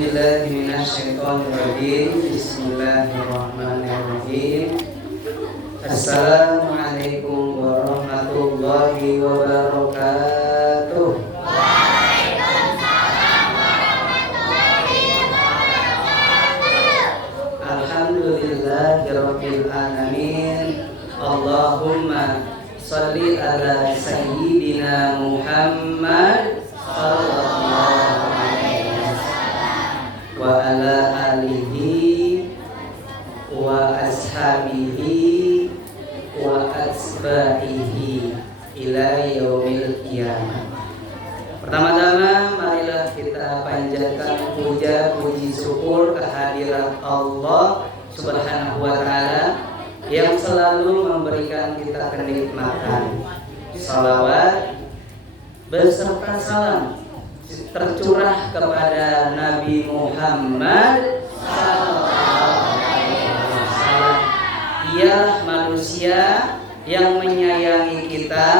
billahi minasyaitonir rajim. Bismillahirrahmanirrahim. Assalamualaikum warahmatullahi wabarakatuh. Waalaikumsalam warahmatullahi wabarakatuh. Alhamdulillahirabbil alamin. Allahumma shalli ala sayyidina Muhammad sallallahu alaihi wasallam wa ala alihi wa ashabihi wa asbahihi ila yaumil qiyamah. Pertama-tama marilah kita panjatkan puja puji syukur kehadirat Allah Subhanahu wa taala yang selalu memberikan kita kenikmatan. Salawat beserta salam tercurah kepada Nabi Muhammad sallallahu alaihi wasallam. Ialah manusia yang menyayangi kita,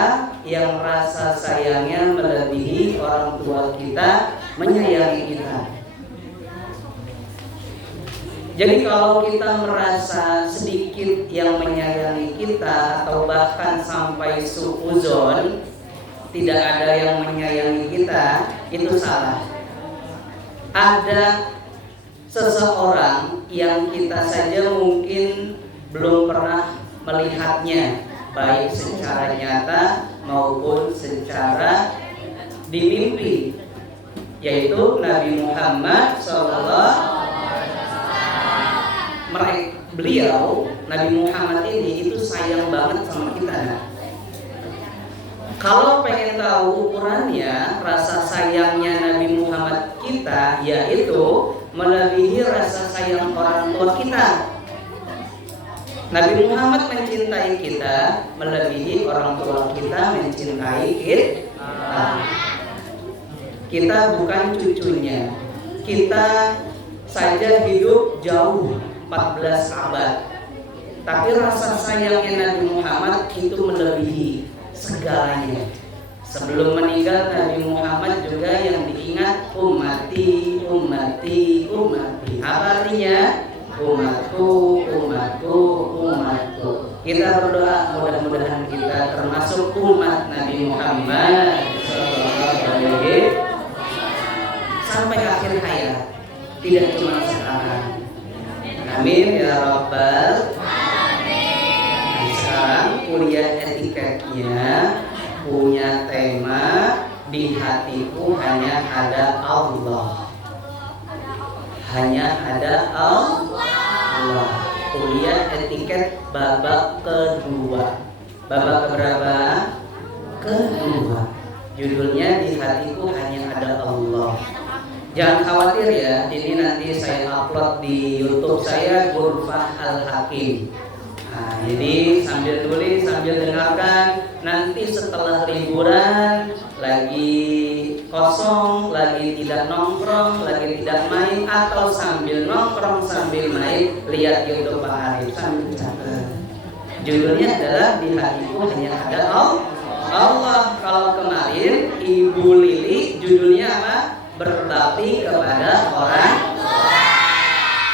yang rasa sayangnya melebihi orang tua kita menyayangi kita. Jadi kalau kita merasa sedikit yang menyayangi kita atau bahkan sampai suuzon, tidak ada yang menyayangi kita, itu salah. Ada seseorang yang kita saja mungkin belum pernah melihatnya, baik secara nyata maupun secara di mimpi, yaitu Nabi Muhammad SAW. Beliau, Nabi Muhammad ini itu sayang banget sama kita. Kalau pengen tahu ukurannya rasa sayangnya Nabi Muhammad kita, yaitu melebihi rasa sayang orang tua kita. Nabi Muhammad mencintai kita melebihi orang tua kita mencintai kita. Kita bukan cucunya. Kita saja hidup jauh 14 abad, tapi rasa sayangnya Nabi Muhammad itu melebihi segalanya. Sebelum meninggal Nabi Muhammad juga yang diingat ummati, ummati, ummati. Apa artinya? Umatku, umatku, umatku. Kita berdoa mudah-mudahan kita termasuk umat Nabi Muhammad sampai akhir hayat, tidak cuma sekarang. Amin ya Rabbal Alamin. Sekarang kuliah etiketnya punya tema di hatiku hanya ada Allah. Hanya ada Allah. Kuliah etiket babak kedua. Babak keberapa? Kedua. Judulnya di hatiku hanya ada Allah. Jangan khawatir ya, ini nanti saya upload di YouTube saya, Ghurfah Al-Hakim. Nah, jadi sambil tulis, sambil dengarkan. Nanti setelah liburan, lagi kosong, lagi tidak nongkrong, lagi tidak main, atau sambil nongkrong, sambil main, lihat YouTube Pak Arif sambil catat. Judulnya adalah di hatiku hanya ada Allah. Kalau kemarin Ibu Lili judulnya apa? Berbakti kepada orang tua.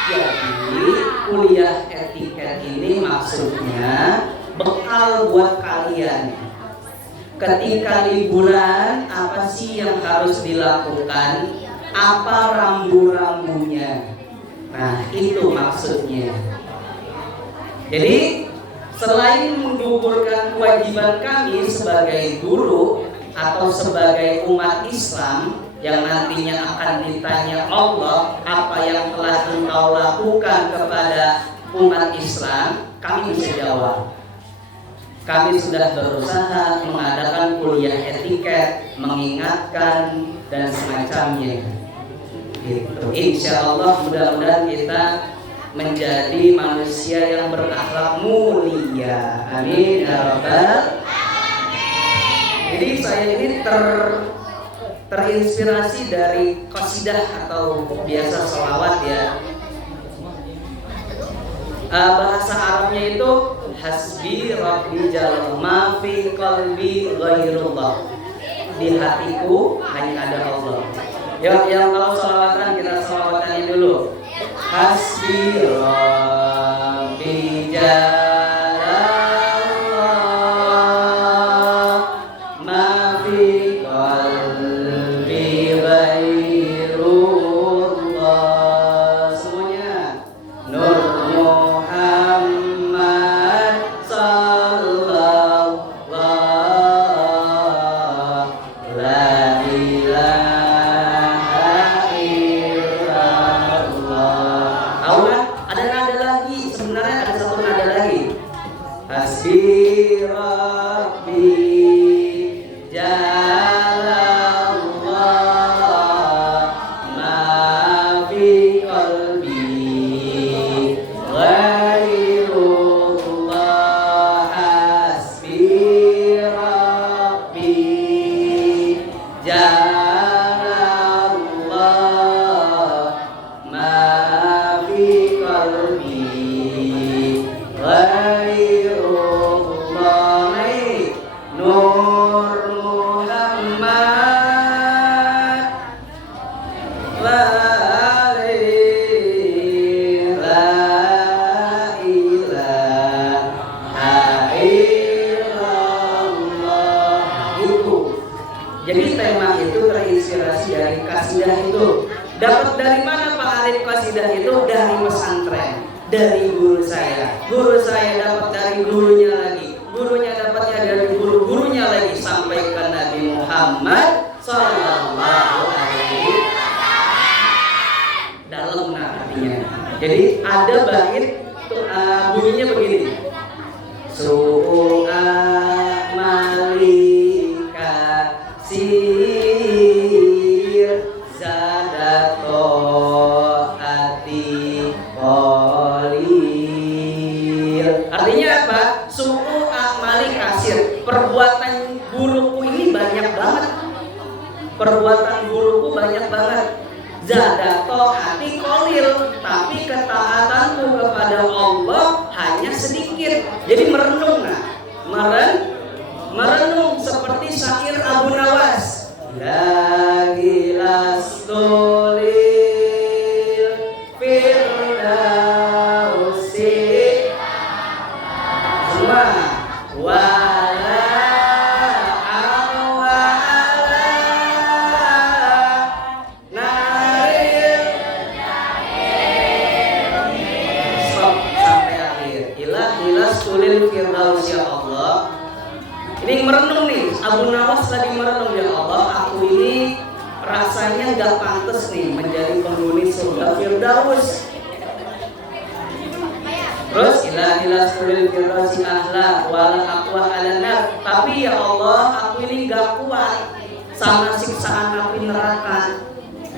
Jadi kuliah etiket ini maksudnya bekal buat kalian. Ketika liburan, apa sih yang harus dilakukan? Apa rambu-rambunya? Nah, itu maksudnya. Jadi selain menggugurkan kewajiban kami sebagai guru atau sebagai umat Islam yang nantinya akan ditanya Allah apa yang telah engkau lakukan kepada umat Islam, kami bisa jawab. Kami sudah berusaha mengadakan kuliah etiket, mengingatkan dan semacamnya. Gitu. Insya Allah mudah-mudahan kita menjadi manusia yang berakhlak mulia. Amin ya Rabbal. Jadi saya ini terinspirasi dari qasidah atau biasa sholawat ya. Bahasa Arabnya itu hasbi rabbi jalla ma fi qalbi ghairullah. Di hatiku hanya ada Allah. Yang tahu salawatan kita salawatannya dulu. Hasbi Rabbi Jalallah ma fi qalbi ghairullah. Semuanya. Nur Muhammad sallallahu la ilaha illallah. Tahu kan? Ada nada lagi. Sebenarnya ada satu nada lagi. Hasbi Rabbi Jalallah ma fi qalbi ghairullah. Hasbi Rabbi Jalallah ma fi qalbi ghairullah. Nur Muhammad la ilaha illallah. Itu. Jadi tema itu terinspirasi dari kasidah itu. Dapat dari mana Pak Arif kasidah itu? Dari pesantren, dari guru saya. Guru saya dapat dari gurunya lagi. Gurunya dapatnya dari guru-gurunya lagi sampai ke Nabi Muhammad sallallahu alaihi wasallam. Dalam artinya. Jadi ada bait bunyinya begini. Su'a malika sir zadato ati qalil. Artinya apa? Su'u amali kasir. Perbuatan burukku ini banyak banget. Perbuatan burukku banyak banget. Zadato ati qalil, tapi ketaatanku kepada Allah hanya sedikit. Jadi merenung, merenung seperti syair Abu Nawas. Lagi lastulil firdausi semua wala awala naril. Stop sampai akhir. Ilah sulil firdaus ya Allah. Ini merenung nih, Abu Nawas tadi merenung, ya Allah, aku ini rasanya gak pantas nih menjadi penghuni surga Firdaus. Terus ilah sulil firdausi ahla wala aqwa alanar. Tapi ya Allah, aku ini gak kuat sama siksaan api neraka.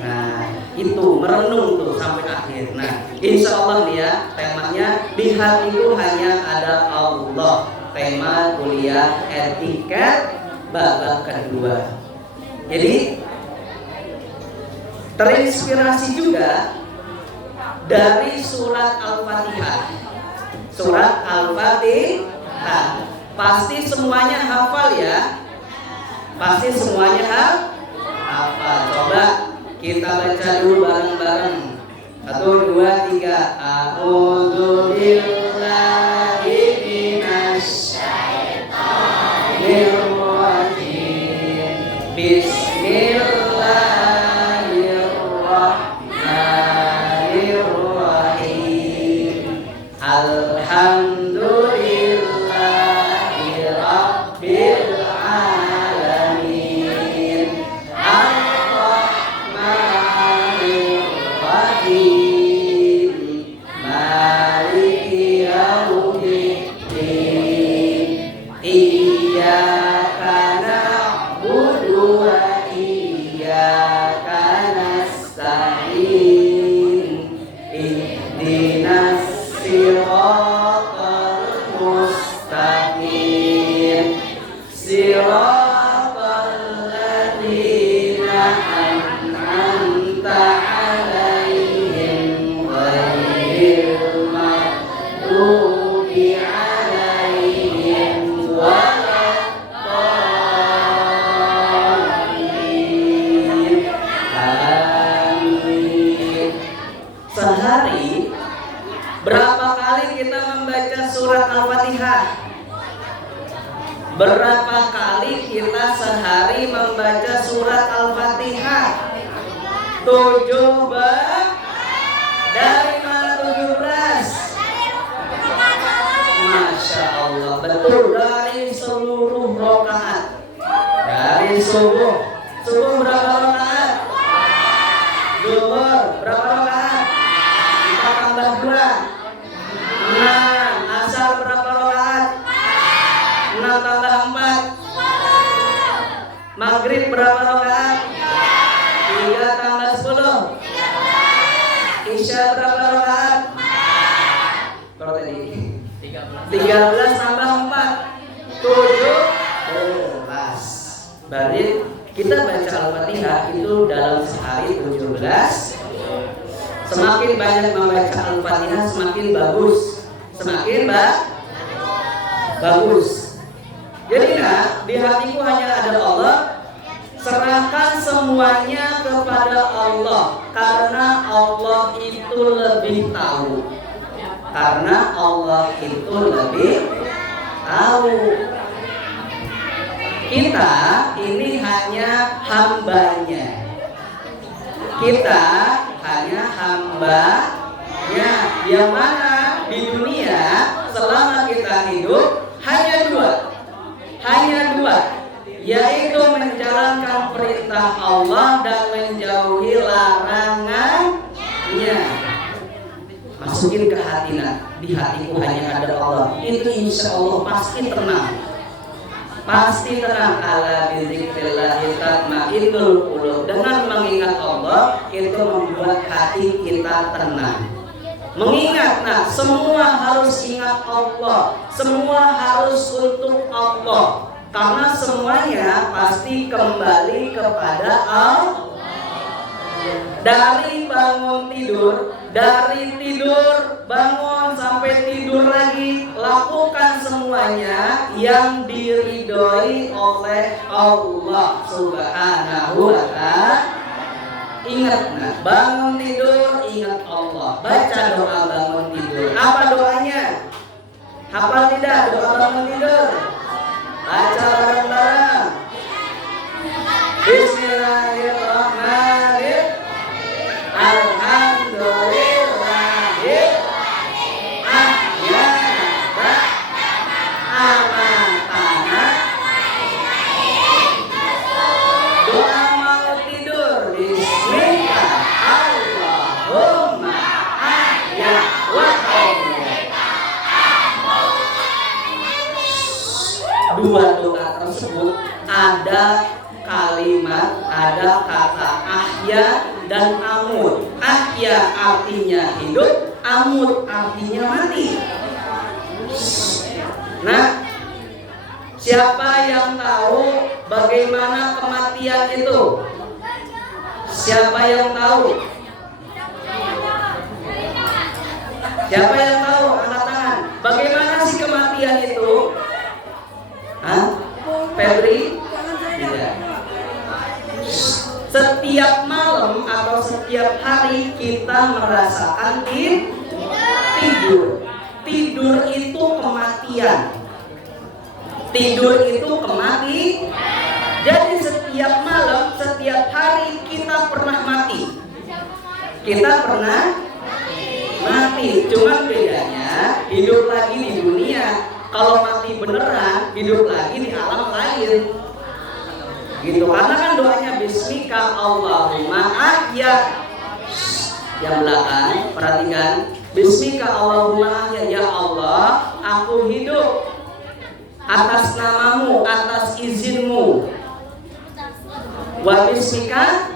Nah, itu merenung tuh sampai akhir. Nah, insya Allah nih ya, temanya di hati itu hanya ada Allah. Tema kuliah etika babak kedua. Jadi terinspirasi juga dari surat Al-Fatihah. Surat Al-Fatihah. Pasti semuanya hafal ya. Pasti semuanya hafal. Coba kita baca dulu bareng-bareng. 1, 2, 3. A'udzu billahi minasyaitonir rajim. Bismillahirrahmanirrahim. Alhamdulillahi rabbil alamin. Ar-Rahmanir-Rahim. Maliki yaumiddin. Iyyaka na'budu wa iyyaka nasta'in. Ihdinas siratal mustaqim. Siratal ladzina an'amta 'alaihim ghairil maghdubi 'alaihim waladdallin. kali kita membaca surat Al-Fatihah? Berapa kali kita sehari membaca surat Al-Fatihah? 7 dari mana 17? Masya Allah, betul, dari seluruh rakaat. Dari subuh berapa rakaat? Zuhur berapa rakaat? Kita tambah 2, 6. Asar berapa rakaat? 6 tambah 4. Maghrib berapa rakaat? 3 tambah 10. Isya berapa rakaat? Kalau tadi 13 tambah 4 17. Berarti kita baca Al-Fatihah itu dalam sehari 17. Semakin banyak membaca Al-Fatihah semakin bagus. Semakin bagus. Jadi di hatiku hanya ada Allah. Serahkan semuanya kepada Allah, karena Allah itu lebih tahu. Karena Allah itu lebih tahu. Kita ini hanya hambanya. Kita hanya hambanya. Yang mana di dunia selama kita hidup hanya dua, yaitu menjalankan perintah Allah dan menjauhi larangannya. Masukin ke hati, di hatiku hanya ada Allah. Itu insya Allah pasti tenang. Ala bizikrillah tatma'innul qulub. Dengan mengingat Allah itu membuat hati kita tenang. Mengingat, semua harus ingat Allah. Semua harus untuk Allah. Karena semuanya pasti kembali kepada Allah. Dari bangun tidur, dari tidur bangun sampai tidur lagi, lakukan semuanya yang diridhoi oleh Allah Subhanahu wa ta'ala. Ingat, bangun tidur ingat Allah. Baca doa bangun tidur. Apa doanya? Hafal tidak doa bangun tidur? Baca bareng-bareng. Bismillahirrahmanirrahim. Alhamdulillahil ahyana amatana. Doa mau tidur. Bismillah Allahumma ahya wa qayyim. Dua doa tersebut ada kalimat, ada kata ahya dan amut. Ahya artinya hidup, amut artinya mati. Siapa yang tahu bagaimana kematian itu? Siapa yang tahu? Siapa yang tahu? Angkat tangan. Bagaimana sih kematian itu? Febri? Tidak. Setiap malam atau setiap hari kita merasakan tidur. Tidur itu kematian. Tidur itu kematian. Jadi setiap malam, setiap hari kita pernah mati. Kita pernah mati. Cuman bedanya hidup lagi di dunia. Kalau mati beneran, hidup lagi di alam lain. Gitu, karena kan doanya bismika Allahumma ahya. Yang belakang, perhatikan. Bismika Allahumma ahya, ya Allah, aku hidup atas namamu, atas izinmu. Wa bismika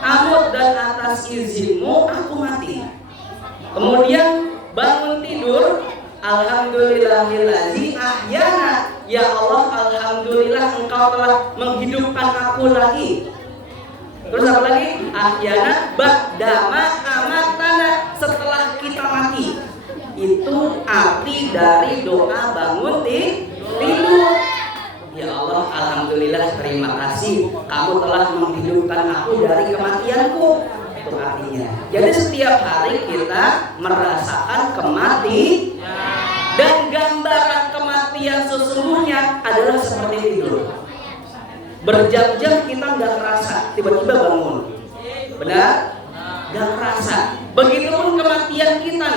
amut, dan atas izinmu aku mati. Kemudian bangun tidur, alhamdulillahillazi ahyana, ya Allah, alhamdulillah engkau telah menghidupkan aku lagi. Terus apa lagi? Ahyana ba'dama amatana, setelah kita mati. Itu arti dari doa bangun tidur. Ya Allah, alhamdulillah, terima kasih kamu telah menghidupkan aku dari kematianku. Itu itu artinya. Jadi setiap hari kita merasakan kematian, dan gambaran kematian sesungguhnya adalah seperti tidur. Berjam-jam kita nggak kerasa, tiba-tiba bangun. Benar? Nggak kerasa. Begitupun kematian kita.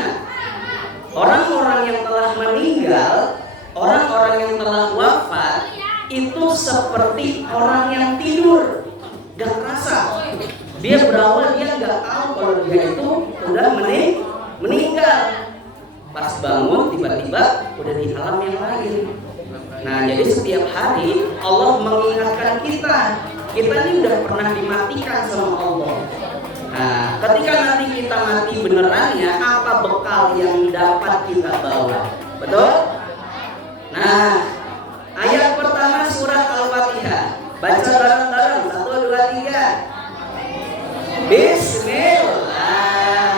Orang-orang yang telah meninggal, orang-orang yang telah wafat, itu seperti orang yang tidur, nggak kerasa. Dia berawal, dia nggak tahu kalau dia itu sudah meninggal. Pas bangun tiba-tiba udah di alam yang lain. Nah, jadi setiap hari Allah mengingatkan kita ini udah pernah dimatikan sama Allah. Nah, ketika nanti kita mati benerannya, apa bekal yang dapat kita bawa? Betul? Nah, ayat pertama surat Al-Fatihah. Baca bareng-bareng, 1, 2, 3. Bismillah.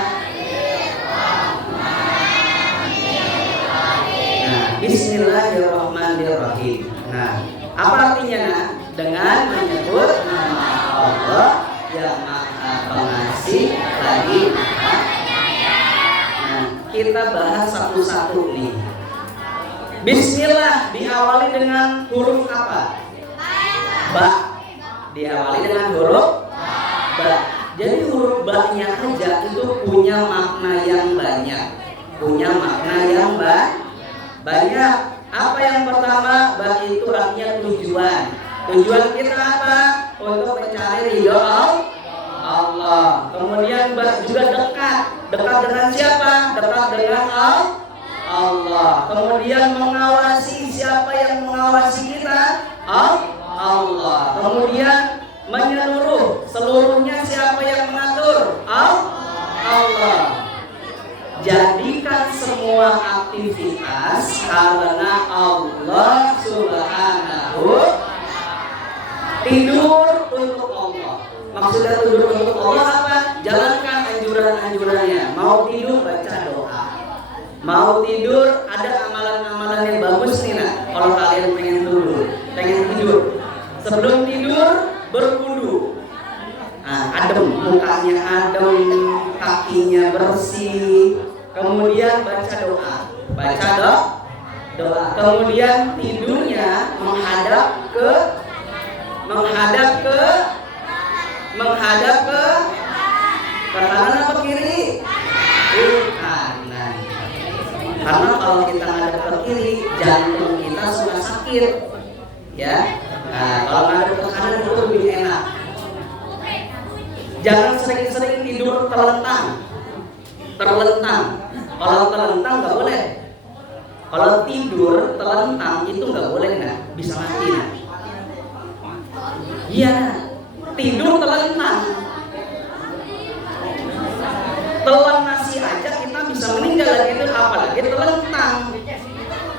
Nah, Bismillahirrahmanirrahim. Nah, apa artinya? Dengan menyebut nama Allah yang Maha Pengasih lagi Maha. Nah, kita bahas satu-satu nih. Bismillah diawali dengan huruf apa? Ba. Diawali dengan huruf ba. Jadi huruf ba-nya aja itu punya makna yang banyak. Punya makna yang banyak. Apa yang pertama? Ba itu artinya tujuan. Tujuan kita apa? Untuk mencari ridho Allah. Kemudian ba juga dekat. Dekat dengan siapa? Dekat dengan Allah. Kemudian mengawasi, siapa yang mengawasi kita? Allah. Kemudian menyeluruh, seluruhnya siapa yang mengatur? Allah. Jadikan semua aktivitas karena Allah Subhanahu. Tidur untuk Allah. Maksudnya tidur untuk Allah apa? Jalankan anjuran-anjurannya. Mau tidur baca doa. Mau tidur ada amalan-amalan yang bagus nih nah. Kalau kalian pengen tidur. Sebelum tidur berwudu. Nah, adem, mukanya adem, kakinya bersih. Kemudian baca doa. Baca doa. Kemudian tidurnya menghadap ke kanan apa kiri? Kanan. Karena kalau kita ngadep ke kiri, jantung kita suka sakit. Ya. Nah, kalau ngadep ke kanan itu lebih enak. Jangan sering-sering tidur terlentang. Kalau terlentang nggak boleh. Kalau tidur terlentang itu nggak boleh, nggak bisa mati. Iya, tidur terlentang. Telan nasi aja kita bisa meninggal lagi itu apalagi terlentang.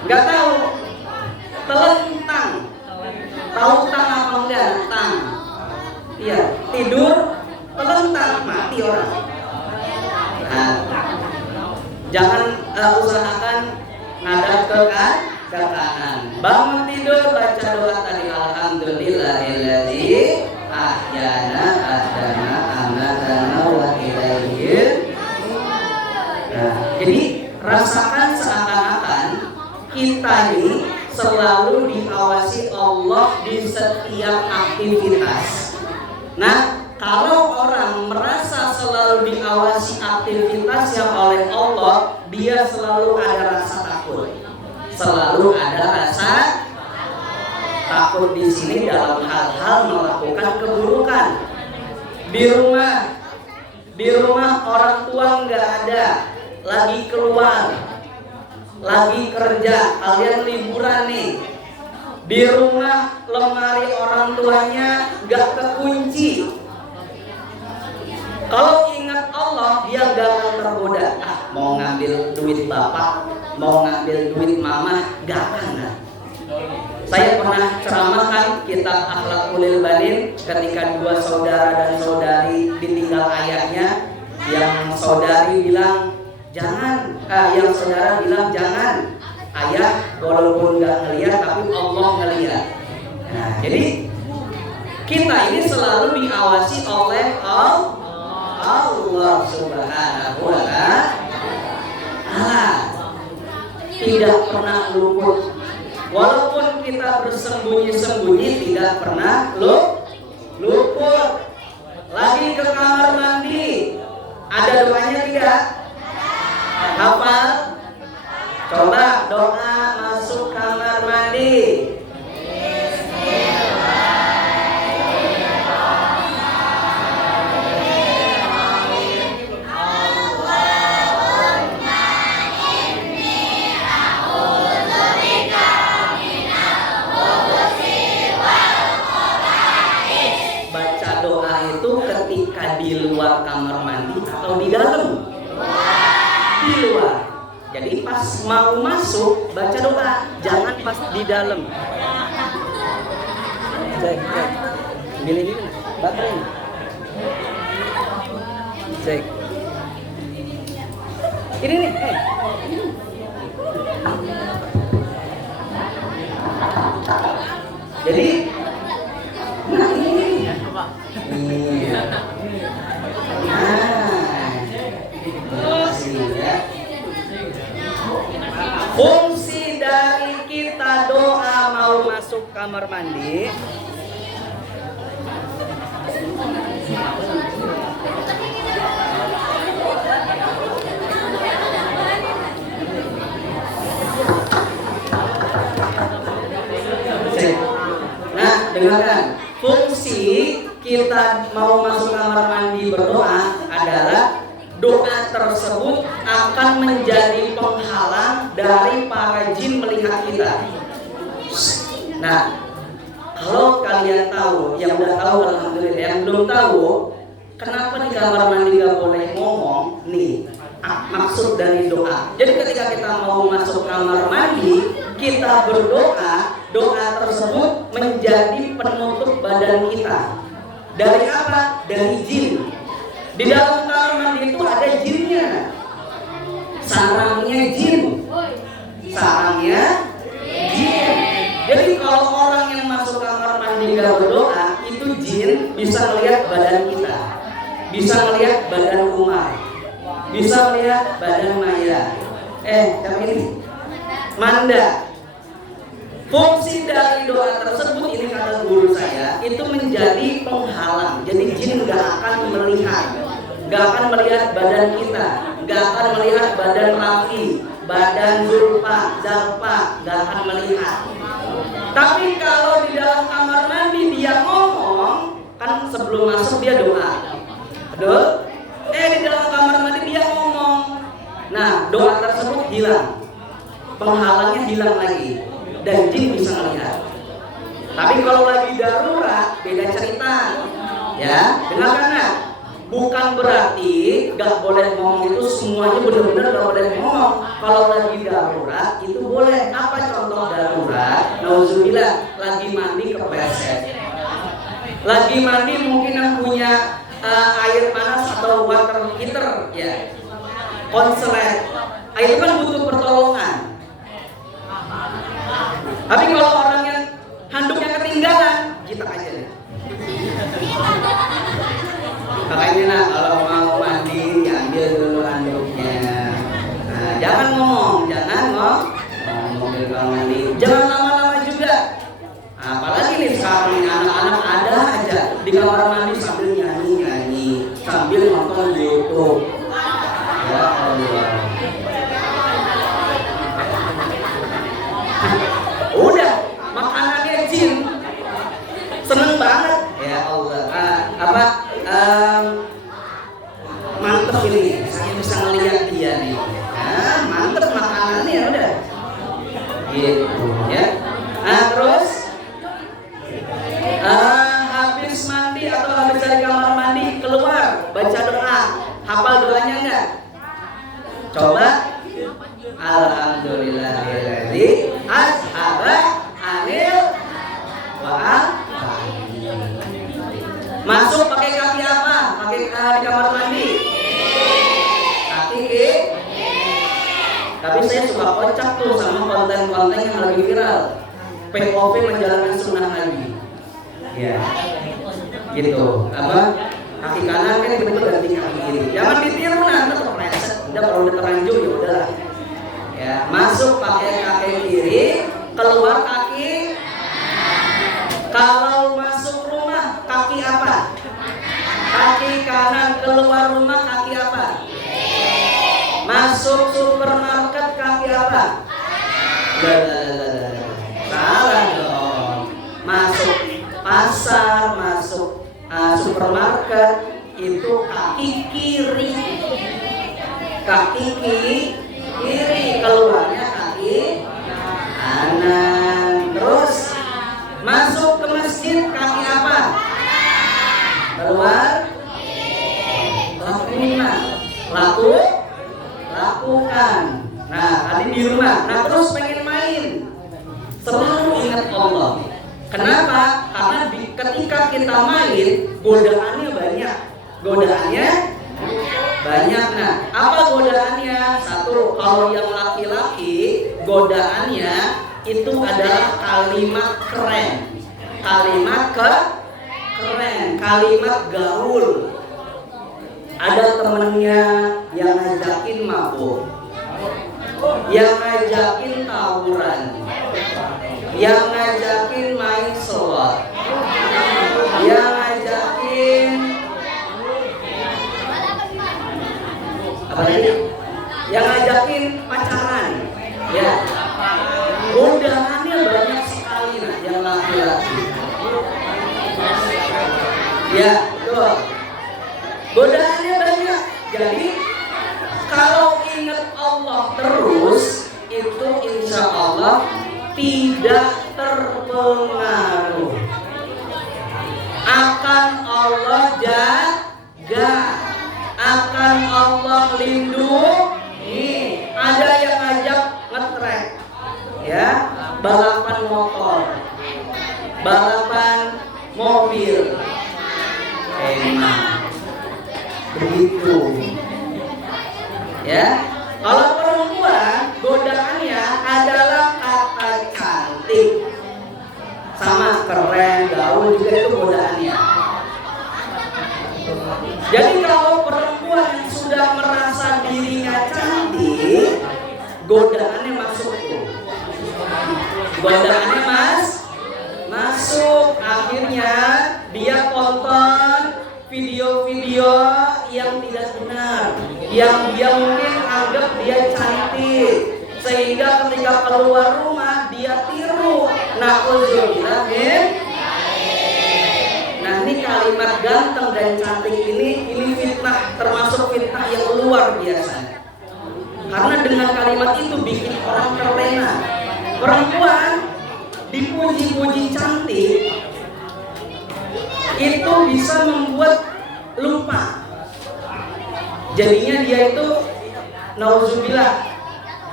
Nggak tahu. Terlentang. Tahu tang apa enggak? Tang. Iya, tidur terlentang mati orang. Nah, jangan usahakan ngadap ke kanan. Bangun tidur baca doa tadi alhamdulillahilladzi ahyana ba'dama amatana wa ilaihi. Nah, jadi rasakan seakan-akan kita ini selalu diawasi Allah di setiap aktivitas. Nah, kalau orang merasa selalu diawasi aktivitasnya oleh Allah, dia selalu ada rasa takut. Selalu ada rasa takut di sini dalam hal-hal melakukan keburukan. Di rumah orang tua nggak ada, lagi keluar, lagi kerja, kalian liburan nih. Di rumah lemari orang tuanya nggak kekunci. Kalau ingat Allah, dia gak akan tergoda. Mau ngambil duit bapak, mau ngambil duit mama, gak akan. Saya pernah ceramahkan kitab Akhlaqul Banin ketika dua saudara dan saudari ditinggal ayahnya. Yang saudari bilang jangan, yang saudara bilang jangan. Ayah walaupun gak ngeliat tapi Allah ngeliat. Nah, jadi kita ini selalu diawasi oleh Allah. Allah Subhanahu wa Ta'ala. Tidak pernah luput. Walaupun kita bersembunyi-sembunyi tidak pernah luput. Lagi ke kamar mandi, ada doanya tidak? Hafal? Coba doa masuk kamar mandi. Baca doa itu ketika di luar kamar mandi atau di dalam? Di luar. Jadi pas mau masuk baca doa, jangan pas di dalam. Cek. Pilih ini baterai. Cek. Ini nih. Jadi, nah ini. Iya. Fungsi dari kita doa mau masuk kamar mandi. Nah, dengarkan. Fungsi kita mau masuk kamar mandi berdoa adalah doa tersebut akan menjadi penghalang dari para jin melihat kita. Nah, kalau kalian tahu, yang udah tahu alhamdulillah, yang belum tahu, kenapa di kamar mandi gak boleh ngomong? Nih, maksud dari doa. Jadi ketika kita mau masuk kamar mandi, kita berdoa, doa tersebut menjadi penutup badan kita. Dari apa? Dari jin. Di dalam kamar mandi itu ada jinnya. Sarangnya jin. Sarangnya jin. Jadi kalau orang yang masuk kamar mandi gak berdoa, itu jin bisa melihat badan kita, bisa melihat badan Umar, bisa melihat badan Maya. Yang ini Manda. Fungsi dari doa tersebut, ini kata guru saya, itu menjadi penghalang. Jadi jin gak akan melihat, gak akan melihat badan kita, gak akan melihat badan Raffi, badan Zulfa, Zalfa, gak akan melihat. Tapi kalau di dalam kamar mandi dia ngomong, kan sebelum masuk dia doa. Betul? Di dalam kamar mandi dia ngomong. Nah, doa tersebut hilang. Penghalangnya hilang lagi. Dan jin bisa melihat. Tapi kalau lagi darurat beda cerita. Ya, dengarkan nah. Bukan berarti gak boleh ngomong itu semuanya benar-benar gak boleh ngomong. Kalau lagi darurat itu boleh. Apa contoh darurat? Nauzubillah, lagi mandi kepleset. Lagi mandi mungkin yang punya air panas atau water heater, ya, konslet. Itu kan butuh pertolongan. Tapi kalau orangnya handuknya ketinggalan, kita aja deh. Makanya nah, kalau mau mandi diambil dulu handuknya. Nah, jangan ngomong, mobil kalau mandi, jangan lama-lama juga. Apalagi nih sekarang ini anak-anak ada aja di kamar mandi sambil nyanyi, sambil nonton YouTube. Ya Allah. Udah, makanannya jin. Seneng banget. Ya Allah. Mantep ini. Saya bisa ngelihat dia nih. Mantep makanannya udah. Gitu ya. Nah, terus habis mandi atau habis dari kamar mandi keluar baca doa. Hafal doanya enggak? Coba. Alhamdulillahilladzi ashaba anil wa masuk pakai kaki apa? Pakai di kamar mandi. Kaki Tapi saya suka kocak tuh sama konten-konten yang lagi viral. POV menjalankan sunnah Nabi. Ya. Gitu. Apa? kaki kanan kan betul ganti kaki kiri. Jangan ditiru nanti terpleset. Udah kalau udah terlanjur ya udahlah. Ya, masuk pakai kaki kiri, keluar kaki. Kalau masuk rumah kaki apa? Kaki kanan, keluar rumah kaki apa? Masuk supermarket kaki apa? Salah dong. Masuk pasar, masuk supermarket itu kaki kiri. Kaki kiri, keluarnya kaki kanan. Terus masuk ke masjid kaki apa? Keluar lakukan. Nah, tadi di rumah. Nah, terus pengen main, selalu ingat Allah. Kenapa? Karena ketika kita main, godaannya banyak. Nah, apa godaannya? Satu, kalau yang laki-laki, godaannya itu adalah kalimat keren, kalimat gaul. Ada temennya yang ngajakin mabuk, yang ngajakin tawuran, yang ngajakin main slot, yang ngajakin apa lagi? Yang ngajakin pacaran. Ya, godaannya banyak sekali nah yang laki-laki. Ya, betul. Godaannya banyak. Jadi kalau ingat Allah terus, itu insya Allah tidak terpengaruh. Akan Allah jaga, akan Allah lindungi. Ada yang ngajak ngetrek, ya, balapan motor, balapan mobil, emang begitu. Ya, kalau perempuan godaannya adalah kata cantik, sama keren, gaul juga itu godaannya. Jadi kalau perempuan yang sudah merasa dirinya cantik, godaannya masuk tuh. Godaannya masuk. Akhirnya dia tonton video-video yang tidak benar, yang dia mungkin anggap dia cantik, sehingga ketika keluar rumah dia tiru. Na'udzubillah min. Nah, ini kalimat ganteng dan cantik ini fitnah, termasuk fitnah yang luar biasa. Karena dengan kalimat itu bikin orang terlena. Perempuan dipuji-puji cantik itu bisa membuat lupa. Jadinya dia itu nauzubillah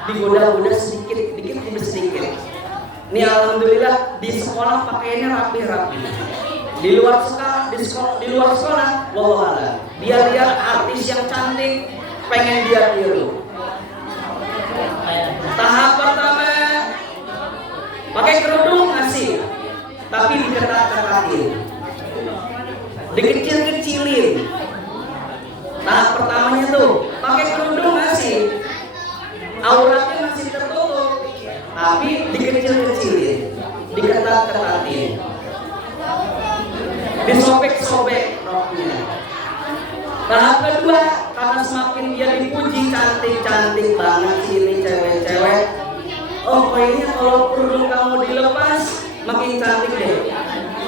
digoda-goda sedikit demi sedikit. Ini alhamdulillah di sekolah pakaiannya rapi-rapi. Di luar sekolah, wallahualam, dia lihat artis yang cantik, pengen dia tiru. Tahap pertama pakai kerudung ngasih, tapi diketat-ketatin, dikecil-kecilin. Tahap pertamanya tuh pakai kerudung ngasih, auratnya masih tertutup, tapi dikecil-kecilin, diketat-ketatin, disobek-sobek roknya. Tahap kedua, karena semakin dia dipuji cantik banget sih ini cewek-cewek. Oh, kayaknya kalau kerudung kamu dilepas makin cantik deh.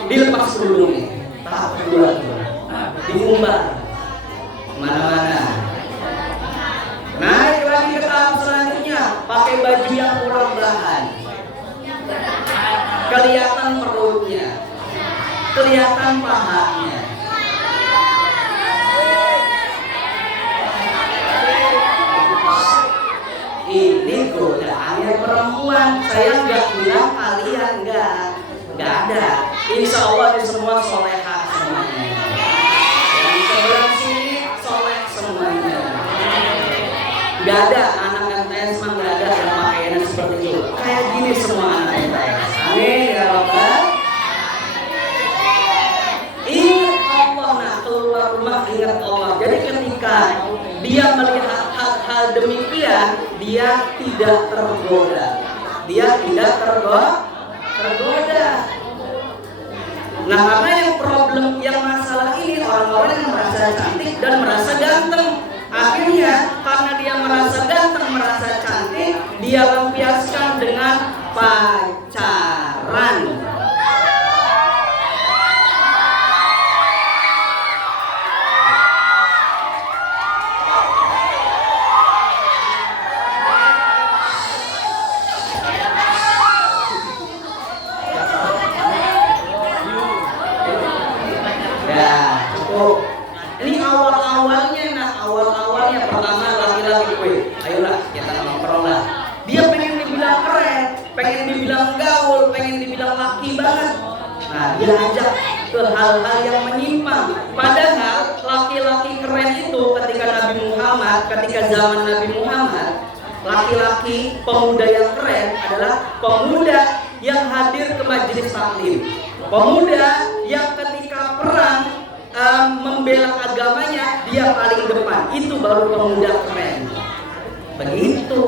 Dilepas kerudungnya. Tahap kedua tuh, diumbar mana-mana. Naik lagi ke tahap selanjutnya, pakai baju yang kurang bahan, kelihatan perutnya, kelihatan pahanya. Ini godaannya perempuan. Saya nggak bilang kalian nggak ada. Insya Allah di semua solehah semuanya. Yang sebelah sini soleh semuanya. Nggak ada anak MTS mah, nggak ada yang pakaiannya seperti itu. Kayak gini semua anak MTS. Amin ya Rabbal. Ingat Allah, nah keluar rumah ingat Allah. Jadi ketika dia melihat hal-hal demikian, dia tidak tergoda. Dia tidak tergoda. Nah, karena yang problem, yang masalah ini orang-orang yang merasa cantik dan merasa ganteng. Akhirnya karena dia merasa ganteng, merasa cantik, dia lampiaskan dengan pacaran. Ini awal-awalnya pertama laki-laki, ayolah kita nongkrong lah. Dia pengen dibilang keren, pengen dibilang gaul, pengen dibilang laki banget. Nah, dia ajak ke hal-hal yang menyimpang. Padahal laki-laki keren itu ketika Nabi Muhammad, ketika zaman Nabi Muhammad, laki-laki pemuda yang keren adalah pemuda yang hadir ke majelis taklim. Pemuda yang ketika perang membela agamanya, dia paling depan. Itu baru pemuda keren. Begitu.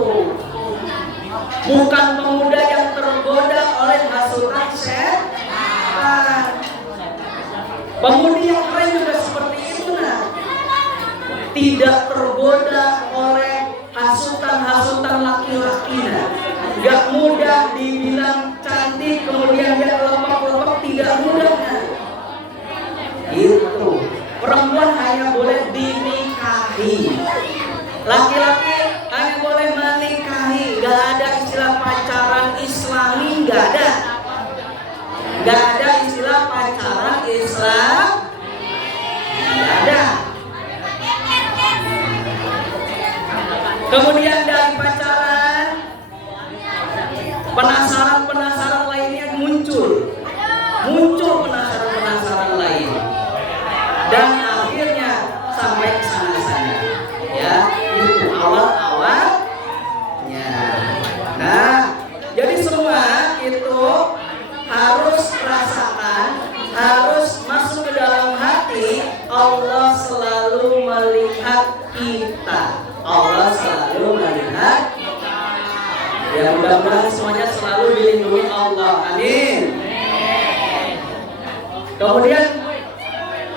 Bukan pemuda yang tergoda oleh hasutan setan. Pemuda yang keren juga seperti itu, nah. Tidak tergoda oleh hasutan-hasutan laki-laki, nah. Gak mudah dibilang cantik, kemudian dia lepek-lepek, tidak mudah, nah. Itu perempuan hanya boleh dinikahi, laki-laki hanya boleh menikahi. Gak ada istilah pacaran Islami, gak ada. Gak ada istilah pacaran Islam, gak ada. Kemudian dari pacaran, penasaran lainnya muncul penasaran lain. Dan akhirnya sampai ke sana-sana, ya, itu awal-awalnya. Nah, jadi semua itu harus rasakan, harus masuk ke dalam hati. Allah selalu melihat kita. Allah selalu melihat. Ya, mudah-mudahan semuanya selalu dilindungi Allah. Amin. Kemudian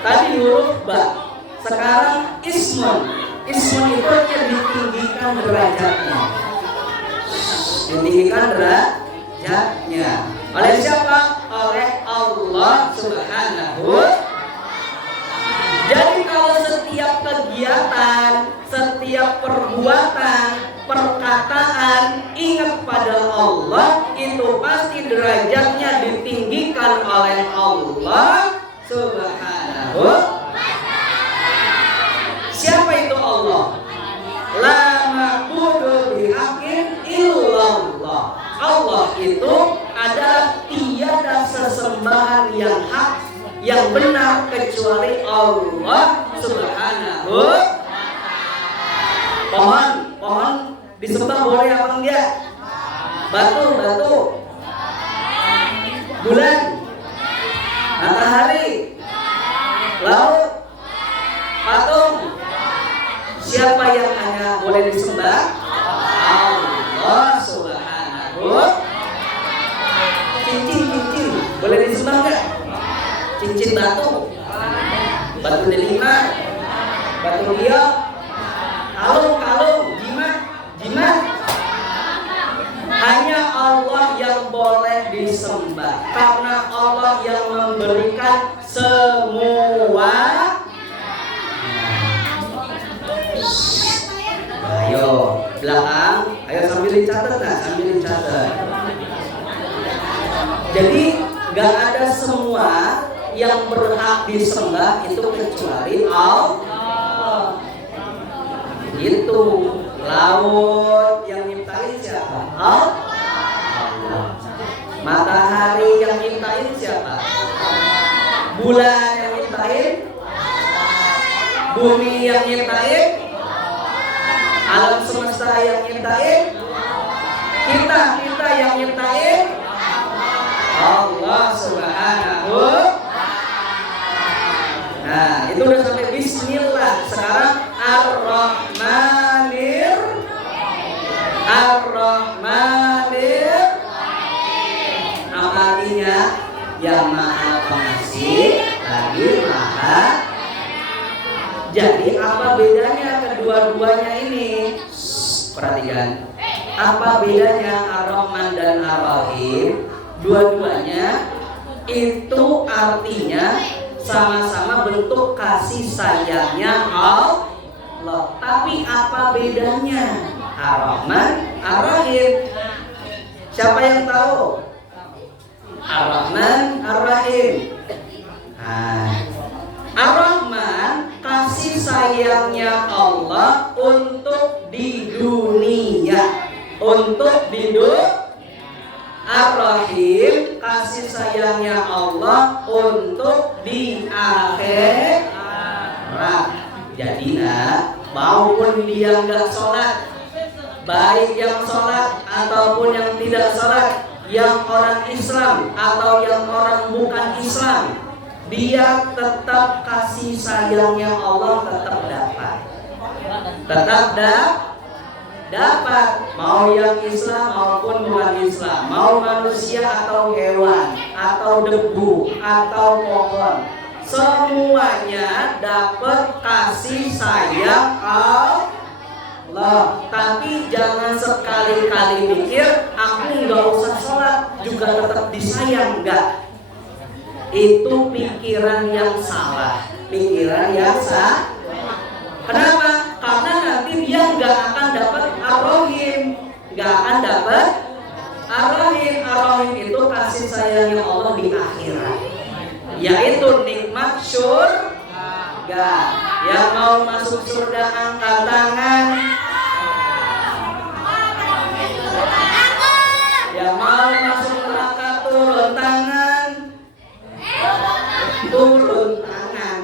tadi huruf ba, sekarang ismun. Ismun itu hanya ditinggikan derajatnya. Ditinggikan derajatnya. Oleh siapa? Oleh Allah Subhanahu. Jadi kalau setiap kegiatan, setiap perbuatan, perkataan ingat pada Allah, itu pasti derajatnya ditinggikan oleh Allah Subhanahu. Siapa itu Allah? La ma'budu bihaqqin illallah. Allah itu adalah tiada sesembahan yang hak, yang benar kecuali Allah Subhanahu. Pohon disembah boleh apa enggak? Batu, bulan, matahari, laut, patung. Siapa yang hanya boleh disembah? Allah Subhanahu. Cincin boleh disembah enggak? Cincin batu delima, batu giok, kalung, jimat. Hanya Allah yang boleh disembah, karena Allah yang memberikan semua. Ayo belakang, ayo sambil dicatat. Jadi gak ada semua yang berhak disembah itu kecuali Allah. Itu laut yang nyiptain siapa? Allah. Matahari yang nyiptain siapa? Bulan yang nyiptain? Bumi yang nyiptain? Alam semesta yang nyiptain? Kita yang nyiptain? Allah Subhanahu. Nah, itu udah sampai bismillah. artinya yang maha pengasih lagi maha. Jadi apa bedanya kedua-duanya ini? Perhatikan. Apa bedanya Ar-Rahman dan Ar-Rahim? Dua-duanya itu artinya sama-sama bentuk kasih sayangnya Allah. Tapi apa bedanya Ar-Rahman, Ar-Rahim? Siapa yang tahu? Ar-Rahman, Ar-Rahim. Ar-Rahman kasih sayangnya Allah untuk di dunia, untuk di dunia. Ar-Rahim kasih sayangnya Allah untuk di akhirat. Jadi maupun dia nggak sholat, baik yang sholat ataupun yang tidak sholat, yang orang Islam atau yang orang bukan Islam, dia tetap kasih sayangnya Allah tetap dapat. Dapat mau yang Islam maupun bukan Islam, mau manusia atau hewan atau debu atau pohon, semuanya dapat kasih sayang Allah. Tapi jangan sekali-kali mikir aku nggak usah sholat juga tetap disayang. Enggak. Itu pikiran yang salah, pikiran yang sah. Kenapa? Karena nanti dia nggak akan dapat Ar-Rahim, nggak akan dapat Ar-Rahim. Ar-Rahim itu kasih sayangnya Allah di akhirat, yaitu nikmat surga. Yang mau masuk surga angkat tangan. Yang mau masuk neraka turun tangan. Turun tangan.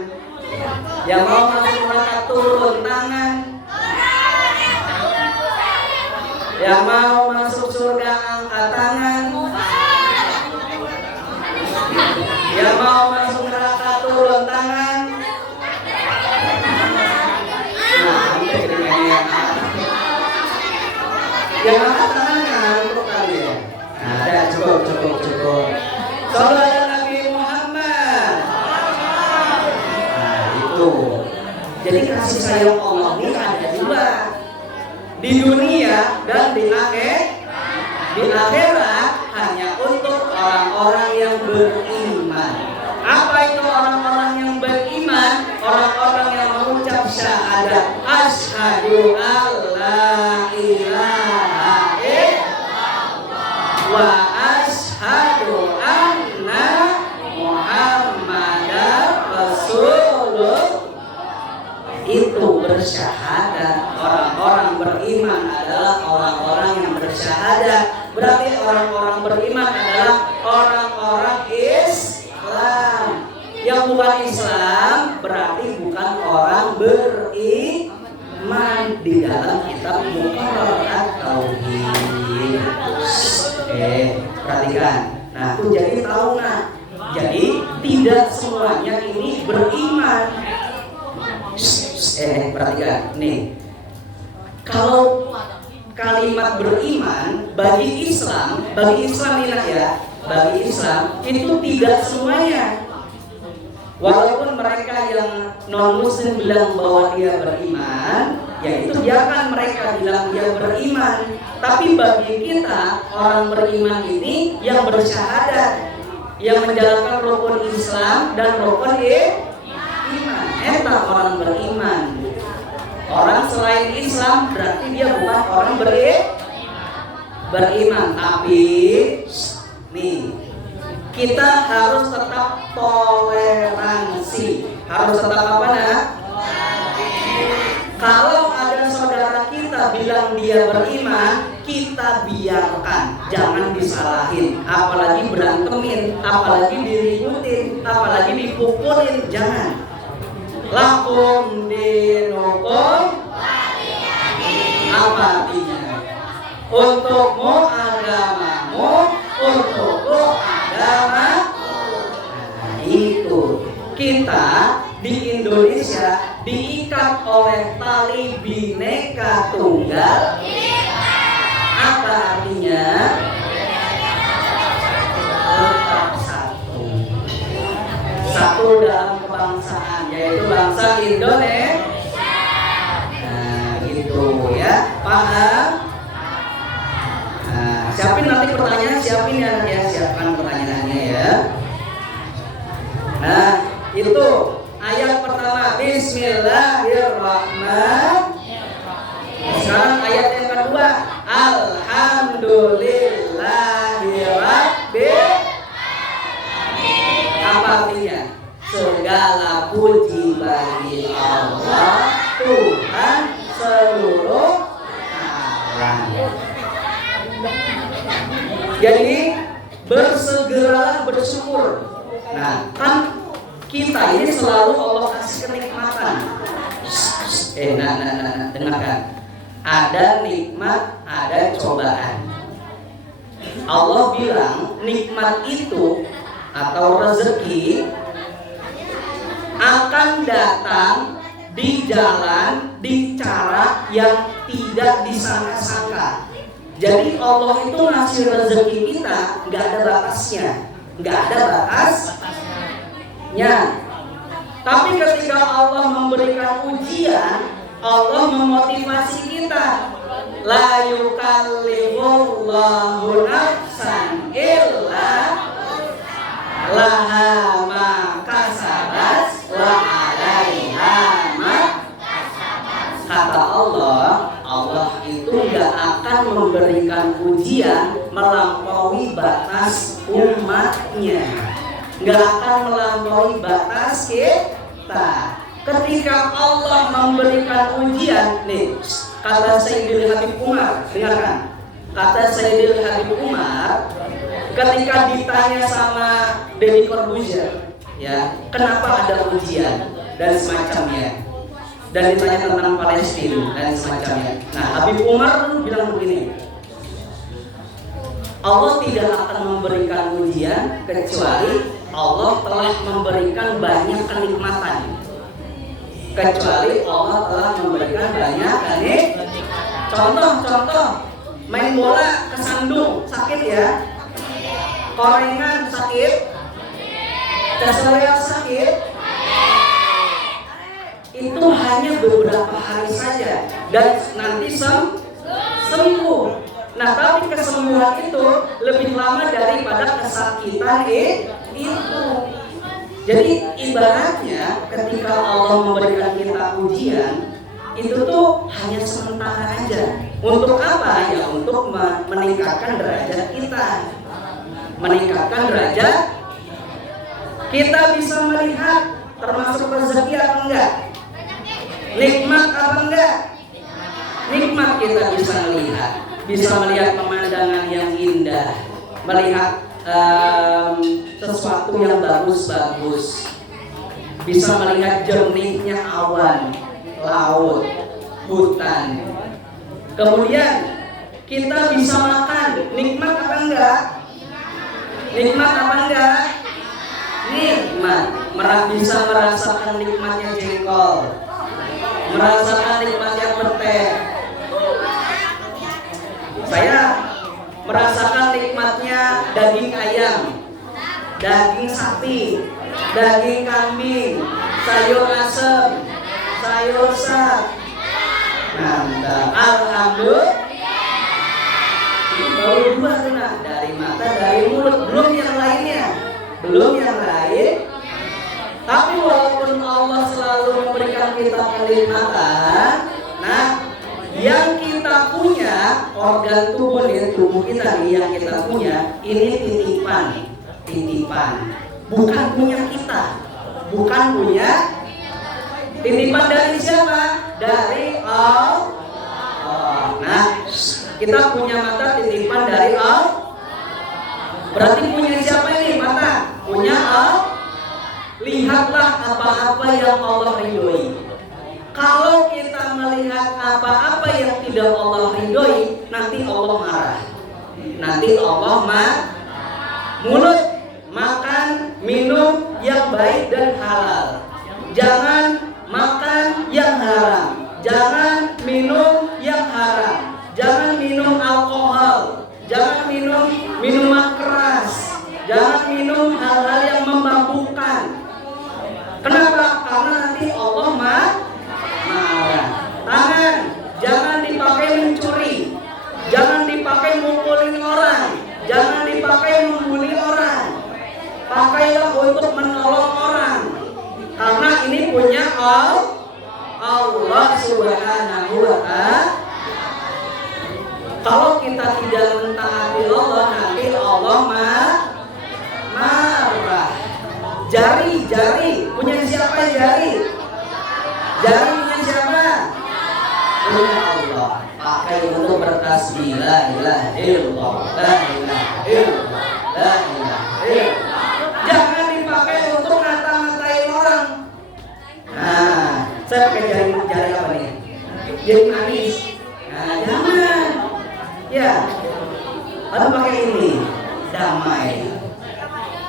Yang mau masuk neraka turun tangan. Yang mau masuk surga angkat tangan. Yang mau masuk neraka turun tangan. Yang angkat tangannya untuk kalian. Ada cukup. Salam Nabi Muhammad. Itu. Jadi kasih sayang Allah ini ada dua, di dunia dan di akhirat. Di akhirat hanya untuk orang-orang yang beriman. Apa itu orang-orang yang beriman? Orang-orang yang mengucap syahadat asyhadu alla ilaha illallah wa asyhadu anna Muhammadar Rasulullah. Itu bersyahadat. Orang-orang beriman adalah orang-orang yang bersyahadat. Berarti orang-orang beriman adalah orang-orang Islam. Yang bukan Islam berarti bukan orang beriman. Di dalam kitab Muqarrar Tauhid. Perhatikan. Nah, tuh jadi tahu Jadi tidak semuanya ini beriman. Perhatikan nih. Kalau kalimat beriman bagi Islam ini ya, bagi Islam itu tidak semuanya. Walaupun mereka yang non muslim bilang bahwa dia beriman, ya itu biarkan mereka bilang dia beriman. Tapi bagi kita orang beriman ini yang bersyahadat, yang menjalankan rukun Islam dan rukun iman, eta orang beriman. Orang selain Islam berarti dia bukan orang beriman. Tapi nih, kita harus tetap toleransi. Harus tetap apa Kalau ada saudara kita bilang dia beriman, kita biarkan, jangan disalahin, apalagi berantemin, apalagi diributin, apalagi dipukulin, jangan. Lakum dinukum apa artinya? Untukmu agamamu, untukku agamaku. Itu kita di Indonesia diikat oleh tali Bhinneka Tunggal. Apa artinya? Tetap Tapi nanti pertanyaan siapin ya, siapkan pertanyaannya ya. Nah, itu ayat pertama, Bismillahirrahmanirrahim. Sekarang ayat yang kedua, Alhamdulillahirabbil. Apa artinya? Segala puji bagi Allah, Tuhan seluruh alam. Jadi bersegeralah bersyukur. Nah, kan kita ini selalu Allah kasih kenikmatan. Dengarkan. Ada nikmat, ada cobaan. Allah bilang nikmat itu atau rezeki akan datang di jalan, di cara yang tidak disangka-sangka. Jadi Allah itu ngasih rezeki kita nggak ada batasnya, nggak ada batasnya. Tapi ketika Allah memberikan ujian, Allah memotivasi kita. La yukallifullahu nafsan illa laha ma kasabat wa 'alaiha ma kasabat. Kata Allah itu nggak akan memberikan ujian melampaui batas umatnya, nggak akan melampaui batas kita. Ketika Allah memberikan ujian, nih kata Sayyidil Habib Umar, dengarkan. Kata Sayyidil Habib Umar, ketika ditanya sama Deddy Corbuzier, ya, kenapa ada ujian dan semacamnya, dan ditanya tentang Palestina dan semacamnya. Nah, Habib Umar bilang begini, Allah tidak akan memberikan ujian kecuali Allah telah memberikan banyak kenikmatan. Kecuali Allah telah memberikan banyak kenikmatan. Contoh, main bola kesandung sakit ya, korengan sakit, keseleo sakit. Itu hanya beberapa hari saja dan nanti sembuh. Nah, tapi kesembuhan itu lebih lama daripada kesakitan itu. Jadi ibaratnya ketika Allah memberikan kita ujian, itu tuh hanya sementara aja. Untuk apa? Ya untuk meningkatkan derajat kita. Meningkatkan derajat kita bisa melihat termasuk rezeki apa enggak? Nikmat apa enggak? Nikmat kita bisa melihat pemandangan yang indah, melihat sesuatu yang bagus-bagus, bisa melihat jernihnya awan, laut, hutan. Kemudian kita bisa makan, nikmat apa enggak? Nikmat apa enggak? Nikmat. Bisa merasakan nikmatnya jengkol, merasakan nikmatnya petai. Saya merasakan nikmatnya daging ayam, daging sapi, daging kambing, sayur asem, sayur sat. Mantap, alhamdulillah. Ini baru dua tuh, nah, dari mata, dari mulut, belum yang lainnya, Tapi walaupun Allah selalu memberikan kita kenikmatan, nah, yang kita punya, organ tubuh kita nih yang kita punya, ini titipan, bukan punya kita, titipan dari siapa? Dari Allah. Nah, kita punya mata, titipan dari Allah. Berarti punya siapa ini mata? Punya Allah. Lihatlah apa-apa yang Allah ridhoi. Kalau kita melihat apa-apa yang tidak Allah ridhoi, nanti Allah marah. Mulut, makan, minum yang baik dan halal. Jangan makan yang haram. Jangan minum yang haram. Jangan minum alkohol. Jangan minum minuman keras. Jangan minum hal-hal yang memabukkan. Kenapa? Karena nanti Allah marah. Tangan jangan dipakai mencuri, jangan dipakai mukulin orang, Pandailah untuk menolong orang, karena ini punya Allah Subhanahu wa Ta'ala. Kalau kita tidak mentaati Allah, nanti Allah marah. Jari punya siapa jari? Jari punya siapa? Punya Allah. Pakai untuk bertasbih, la ilaha illallah, la ilaha illallah, la ilaha illallah. Jangan dipakai untuk ngata-ngatain orang. Nah, saya pakai jari apa nih? Jari manis. Nah, jangan. Ya. Lalu pakai ini, damai.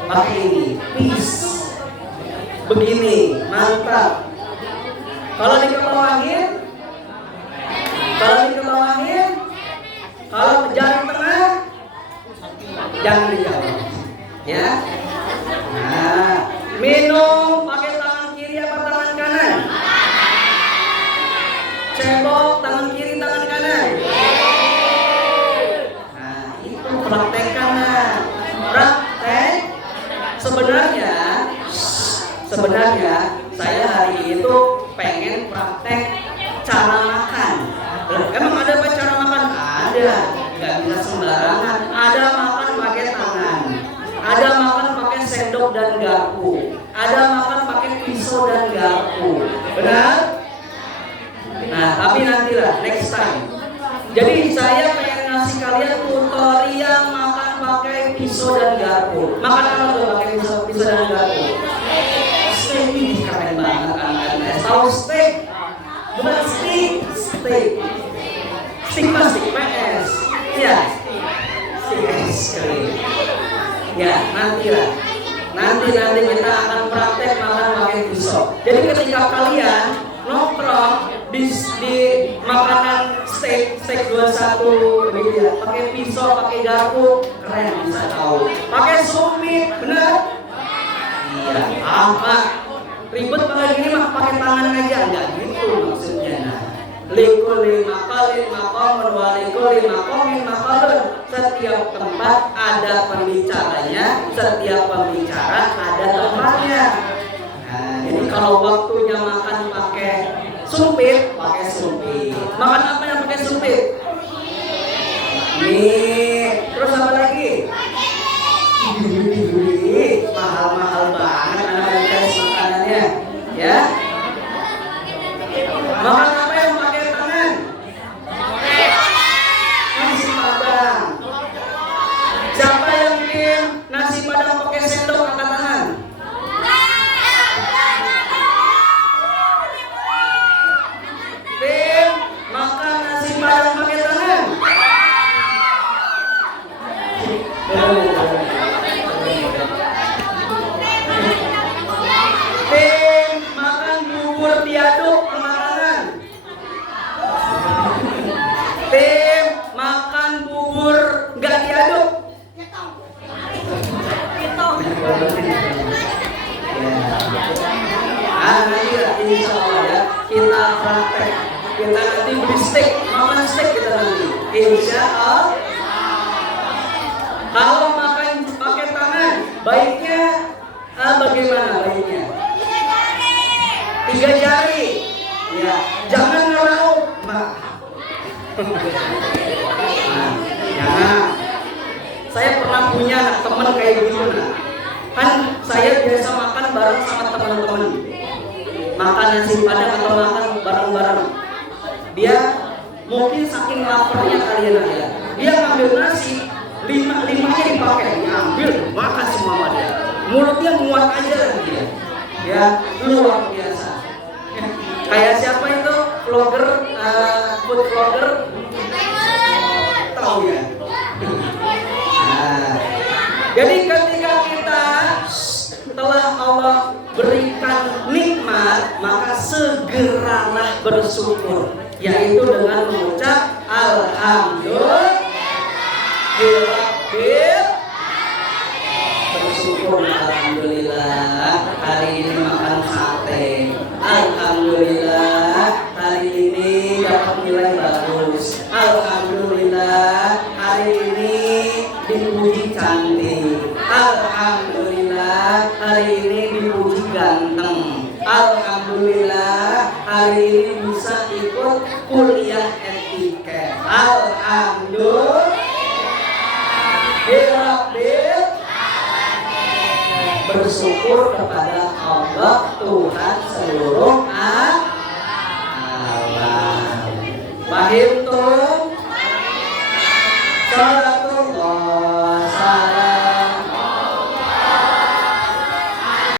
Pakai ini, peace. Begini, mantap. Kalau dikebawahin, kalau jari tengah, jangan dijawab. Ya. Nah, minum pakai tangan kiri apa tangan kanan? Cebok tangan kiri, tangan kanan. Nah, itu praktekkan. Praktek. Sebenarnya saya hari itu pengen praktek cara makan. Emang ada apa cara makan? Ada. Gak bisa sembarangan. Ada makan pakai tangan. Ada makan pakai sendok dan garpu. Ada makan pakai pisau dan garpu. Benar? Nah, tapi nantilah next time. Jadi saya pengen ngasih kalian tutorial makan pakai pisau dan garpu. Makan apa tuh pakai pisau dan garpu? Steak ini keren banget anak-anak. Tahu steak? Bukan steak. Steak PS. Ya. Steak es krim. Ya, nanti kita akan praktek makan pakai pisau. Jadi ketika kalian nongkrong di makanan steak 21 gitu ya, pakai pisau, pakai garpu, keren bisa tahu. Pakai sumpit, benar? Iya, apa? Ribet banget gini mah pakai tangan aja, enggak gitu maksudnya. Nah, likuli makalin maqamun wa likuli maqamin maqalun. Setiap tempat ada pembicaranya, setiap pembicara ada tempatnya. Nah, jadi kalau waktunya makan pakai sumpit. Makan apa yang pakai sumpit? Nih, terus apa lagi? Mahal banget anak-anak makanannya, ya. Makan apa yang pakai tangan? Nasi padang. Siapa yang bikin nasi padang pakai sendok angkat tangan? Tim, makan nasi padang pakai tangan. Tim, makan bubur diaduk angkat tangan. Tim, makan bubur nggak diaduk. Nanti insya Allah ya kita praktek. Kita nanti beli steak, makan steak kita nanti. Insya Allah. Kalau makan pakai tangan, baiknya bagaimana baiknya? 3 jari. Ya, jangan ngeraup, Mbak. Nah, jangan. Saya pernah punya teman kayak gitu, nah. Kan saya biasa makan bareng sama teman-teman. Makan nasi padang atau makan bareng-bareng. Dia mungkin saking laparnya kalian ya. Dia ngambil nasi, limanya dipakai, diambil, makan semua sama dia. Mulutnya muat aja lagi dia. Ya, luar biasa. Kayak siapa itu? Vlogger, food vlogger. Tahu ya? Nah, jadi ketika kita telah Allah berikan nikmat, maka segeralah bersyukur, yaitu dengan mengucap alhamdulillah. Bersyukur, alhamdulillah hari ini makan sate, alhamdulillah hari ini dapat nilai bagus, alhamdulillah hari ini dipuji cantik, alhamdulillah Alhamdulillah hari ini bisa ikut kuliah etiket. Alhamdulillah. Bersyukur kepada Allah Tuhan seluruh alam. Paham tuh?